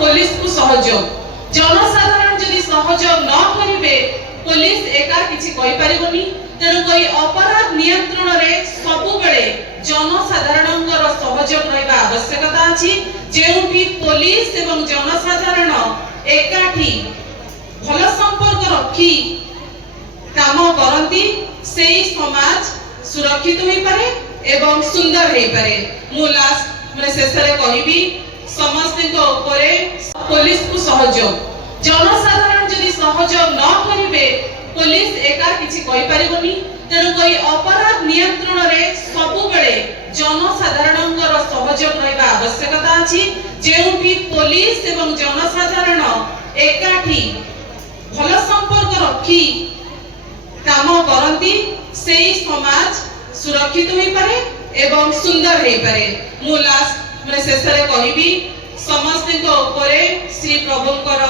Police को सहयोग जनसाधारण जदि सहयोग न करिवे पुलिस एका किछि कहि परिबोनी तेणु कोई अपराध नियंत्रण रे सबु बेले जनसाधारणଙ୍କର सहयोग रहबा आवश्यकता अछि जेउठी पुलिस एवं जनसाधारण एकाठी भल संपर्क रखी काम करती सेही समाज सुरक्षित होई पारे एवं सुंदर होई पारे। मु लास्ट माने शेष रे कहबी समस्त को ऊपर पुलिस को सहयोग जनसाधारण जदि सहयोग न करिवे पुलिस एका किछि कहि परिबोनी तेणु कोई अपराध नियंत्रण रे सबु बेले जनसाधारणଙ୍କର सहयोग रहबा आवश्यकता अछि जेउठी पुलिस एवं जनसाधारण एकाठी भल संपर्क रखी काम करती सेही समाज सुरक्षित होई पारे एवं सुंदर होई पारे। मु लास्ट माने शेष रे कहबी समस्त को ऊपर श्री प्रभुଙ୍କର